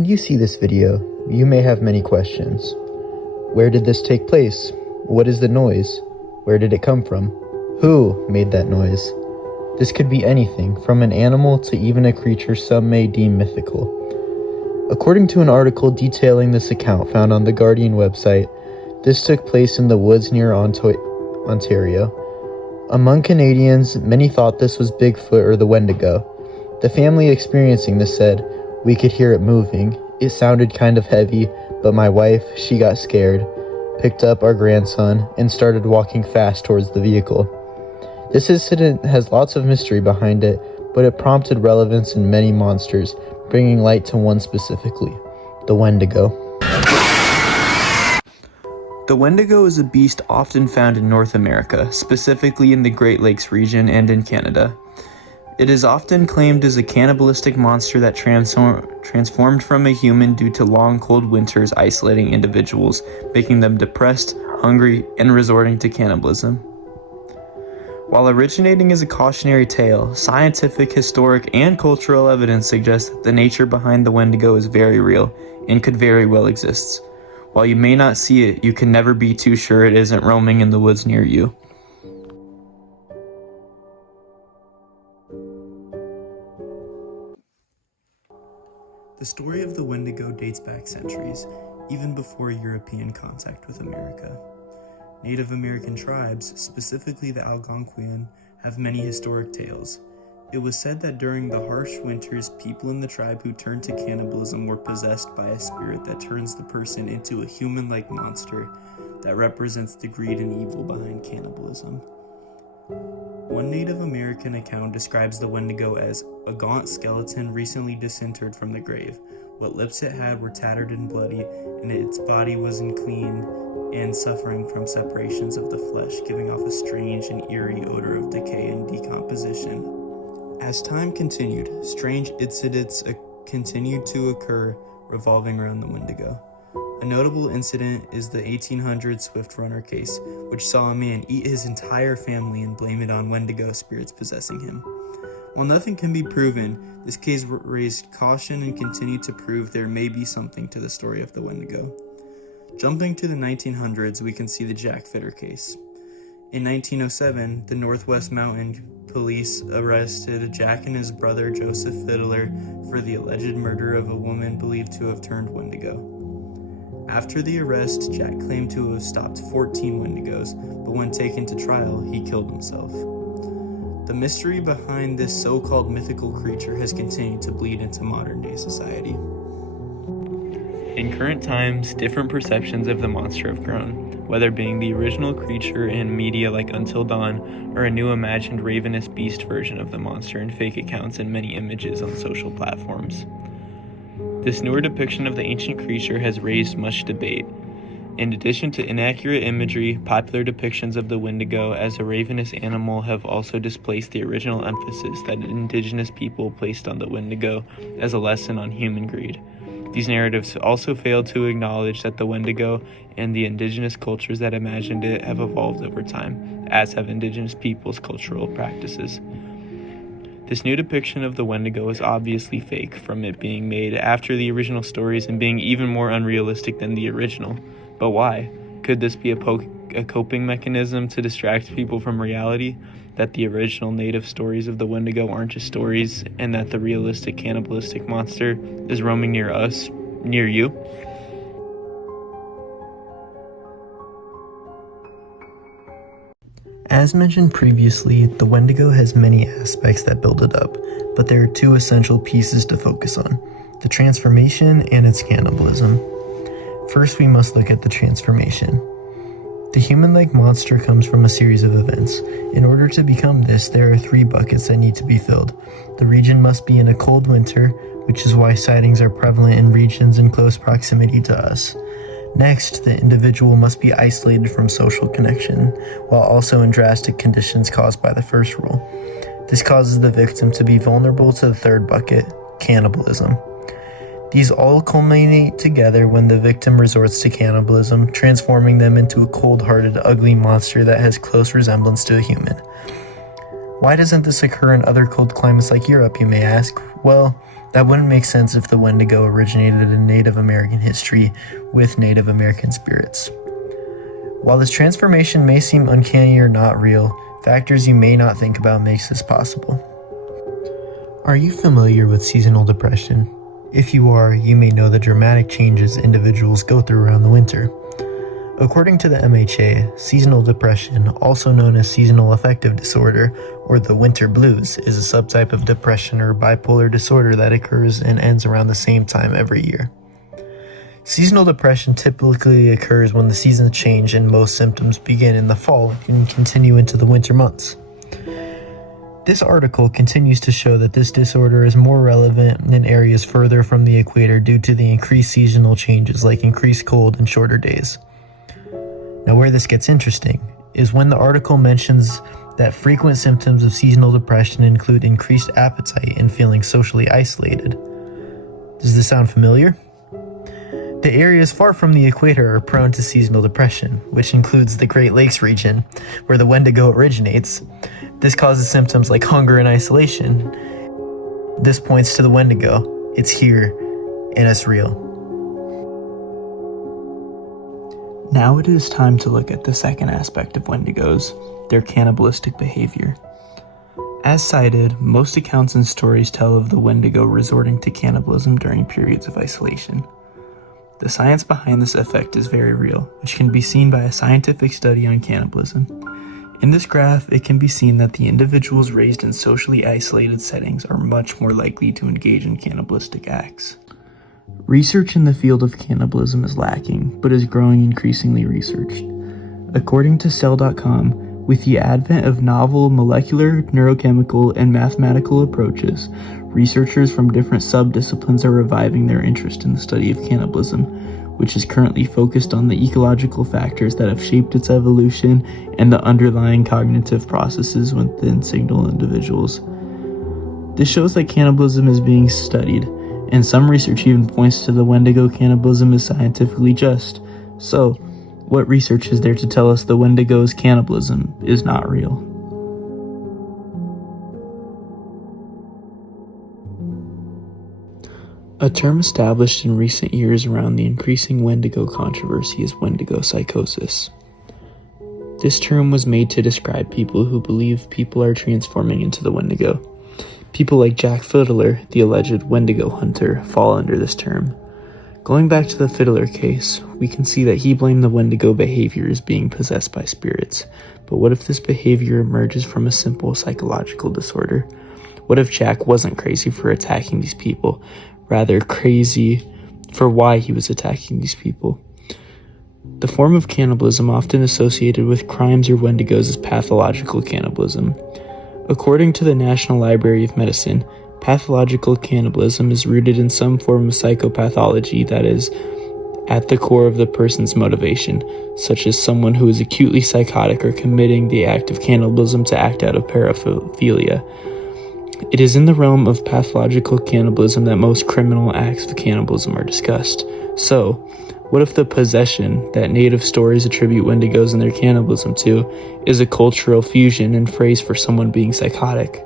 When you see this video, you may have many questions. Where did this take place? What is the noise? Where did it come from? Who made that noise? This could be anything, from an animal to even a creature some may deem mythical. According to an article detailing this account found on the Guardian website, this took place in the woods near Ontario. Among Canadians, many thought this was Bigfoot or the Wendigo. The family experiencing this said, "We could hear it moving. It sounded kind of heavy, but my wife, she got scared, picked up our grandson, and started walking fast towards the vehicle." This incident has lots of mystery behind it, but it prompted relevance in many monsters, bringing light to one specifically, the Wendigo. The Wendigo is a beast often found in North America, specifically in the Great Lakes region and in Canada. It is often claimed as a cannibalistic monster that transformed from a human due to long cold winters isolating individuals, making them depressed, hungry, and resorting to cannibalism. While originating as a cautionary tale, scientific, historic, and cultural evidence suggests that the nature behind the Wendigo is very real and could very well exist. While you may not see it, you can never be too sure it isn't roaming in the woods near you. The story of the Wendigo dates back centuries, even before European contact with America. Native American tribes, specifically the Algonquian, have many historic tales. It was said that during the harsh winters, people in the tribe who turned to cannibalism were possessed by a spirit that turns the person into a human-like monster that represents the greed and evil behind cannibalism. One Native American account describes the Wendigo as a gaunt skeleton recently disinterred from the grave. What lips it had were tattered and bloody, and its body was unclean and suffering from separations of the flesh, giving off a strange and eerie odor of decay and decomposition. As time continued, strange incidents continued to occur revolving around the Wendigo. A notable incident is the 1800 Swift Runner case, which saw a man eat his entire family and blame it on Wendigo spirits possessing him. While nothing can be proven, this case raised caution and continued to prove there may be something to the story of the Wendigo. Jumping to the 1900s, we can see the Jack Fitter case. In 1907, the Northwest Mountain Police arrested Jack and his brother Joseph Fiddler for the alleged murder of a woman believed to have turned Wendigo. After the arrest, Jack claimed to have stopped 14 Wendigos, but when taken to trial, he killed himself. The mystery behind this so-called mythical creature has continued to bleed into modern-day society. In current times, different perceptions of the monster have grown, whether being the original creature in media like Until Dawn, or a new imagined ravenous beast version of the monster in fake accounts and many images on social platforms. This newer depiction of the ancient creature has raised much debate. In addition to inaccurate imagery, popular depictions of the Wendigo as a ravenous animal have also displaced the original emphasis that indigenous people placed on the Wendigo as a lesson on human greed. These narratives also fail to acknowledge that the Wendigo and the indigenous cultures that imagined it have evolved over time, as have indigenous peoples' cultural practices. This new depiction of the Wendigo is obviously fake, from it being made after the original stories and being even more unrealistic than the original. But why? Could this be a coping mechanism to distract people from reality? That the original native stories of the Wendigo aren't just stories, and that the realistic cannibalistic monster is roaming near us, near you? As mentioned previously, the Wendigo has many aspects that build it up, but there are two essential pieces to focus on: the transformation and its cannibalism. First, we must look at the transformation. The human-like monster comes from a series of events. In order to become this, there are 3 buckets that need to be filled. The region must be in a cold winter, which is why sightings are prevalent in regions in close proximity to us. Next, the individual must be isolated from social connection, while also in drastic conditions caused by the first rule. This causes the victim to be vulnerable to the 3rd bucket, cannibalism. These all culminate together when the victim resorts to cannibalism, transforming them into a cold-hearted, ugly monster that has close resemblance to a human. Why doesn't this occur in other cold climates like Europe, you may ask? Well, that wouldn't make sense if the Wendigo originated in Native American history with Native American spirits. While this transformation may seem uncanny or not real, factors you may not think about makes this possible. Are you familiar with seasonal depression? If you are, you may know the dramatic changes individuals go through around the winter. According to the MHA, seasonal depression, also known as seasonal affective disorder or the winter blues, is a subtype of depression or bipolar disorder that occurs and ends around the same time every year. Seasonal depression typically occurs when the seasons change and most symptoms begin in the fall and continue into the winter months. This article continues to show that this disorder is more relevant in areas further from the equator due to the increased seasonal changes like increased cold and shorter days. Now, where this gets interesting is when the article mentions that frequent symptoms of seasonal depression include increased appetite and feeling socially isolated. Does this sound familiar? The areas far from the equator are prone to seasonal depression, which includes the Great Lakes region, where the Wendigo originates. This causes symptoms like hunger and isolation. This points to the Wendigo. It's here, and it's real. Now it is time to look at the second aspect of Wendigos, their cannibalistic behavior. As cited, most accounts and stories tell of the Wendigo resorting to cannibalism during periods of isolation. The science behind this effect is very real, which can be seen by a scientific study on cannibalism. In this graph, it can be seen that the individuals raised in socially isolated settings are much more likely to engage in cannibalistic acts. Research in the field of cannibalism is lacking, but is growing increasingly researched. According to Cell.com, with the advent of novel molecular, neurochemical, and mathematical approaches, researchers from different subdisciplines are reviving their interest in the study of cannibalism, which is currently focused on the ecological factors that have shaped its evolution and the underlying cognitive processes within single individuals. This shows that cannibalism is being studied, and some research even points to the Wendigo cannibalism as scientifically just. So, what research is there to tell us the Wendigo's cannibalism is not real? A term established in recent years around the increasing Wendigo controversy is Wendigo psychosis. This term was made to describe people who believe people are transforming into the Wendigo. People like Jack Fiddler, the alleged Wendigo hunter, fall under this term. Going back to the Fiddler case, we can see that he blamed the Wendigo behavior as being possessed by spirits. But what if this behavior emerges from a simple psychological disorder? What if Jack wasn't crazy for attacking these people, rather crazy for why he was attacking these people? The form of cannibalism often associated with crimes or Wendigos is pathological cannibalism. According to the National Library of Medicine, pathological cannibalism is rooted in some form of psychopathology that is at the core of the person's motivation, such as someone who is acutely psychotic or committing the act of cannibalism to act out of paraphilia. It is in the realm of pathological cannibalism that most criminal acts of cannibalism are discussed. So, what if the possession that native stories attribute Wendigos and their cannibalism to is a cultural fusion and phrase for someone being psychotic?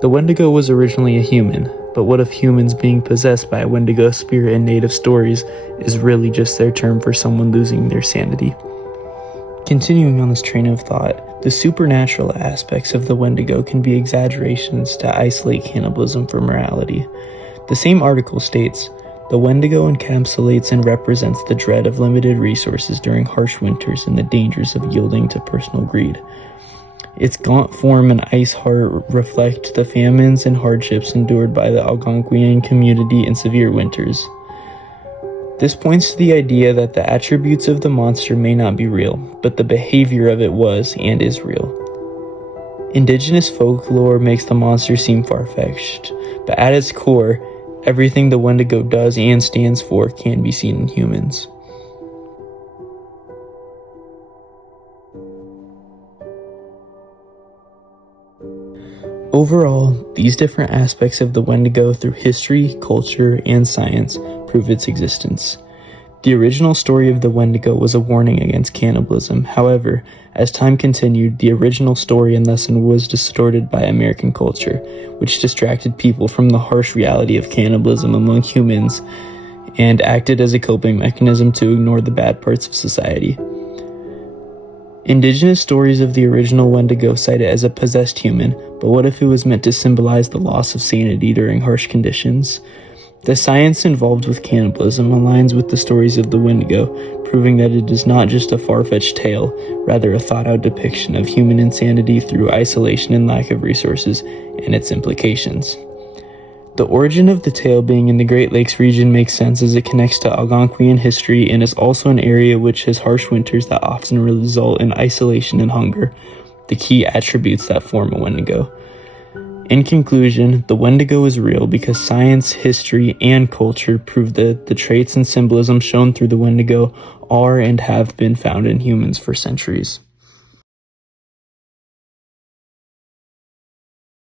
The Wendigo was originally a human, but what if humans being possessed by a Wendigo spirit in native stories is really just their term for someone losing their sanity? Continuing on this train of thought, the supernatural aspects of the Wendigo can be exaggerations to isolate cannibalism from morality. The same article states, "The Wendigo encapsulates and represents the dread of limited resources during harsh winters and the dangers of yielding to personal greed. Its gaunt form and ice heart reflect the famines and hardships endured by the Algonquian community in severe winters." This points to the idea that the attributes of the monster may not be real, but the behavior of it was and is real. Indigenous folklore makes the monster seem far-fetched, but at its core, everything the Wendigo does and stands for can be seen in humans. Overall, these different aspects of the Wendigo through history, culture, and science prove its existence. The original story of the Wendigo was a warning against cannibalism. However, as time continued, the original story and lesson was distorted by American culture, which distracted people from the harsh reality of cannibalism among humans and acted as a coping mechanism to ignore the bad parts of society. Indigenous stories of the original Wendigo cite it as a possessed human, but what if it was meant to symbolize the loss of sanity during harsh conditions? The science involved with cannibalism aligns with the stories of the Wendigo, proving that it is not just a far-fetched tale, rather a thought-out depiction of human insanity through isolation and lack of resources, and its implications. The origin of the tale being in the Great Lakes region makes sense as it connects to Algonquian history and is also an area which has harsh winters that often result in isolation and hunger, the key attributes that form a Wendigo. In conclusion, the Wendigo is real because science, history, and culture prove that the traits and symbolism shown through the Wendigo are and have been found in humans for centuries.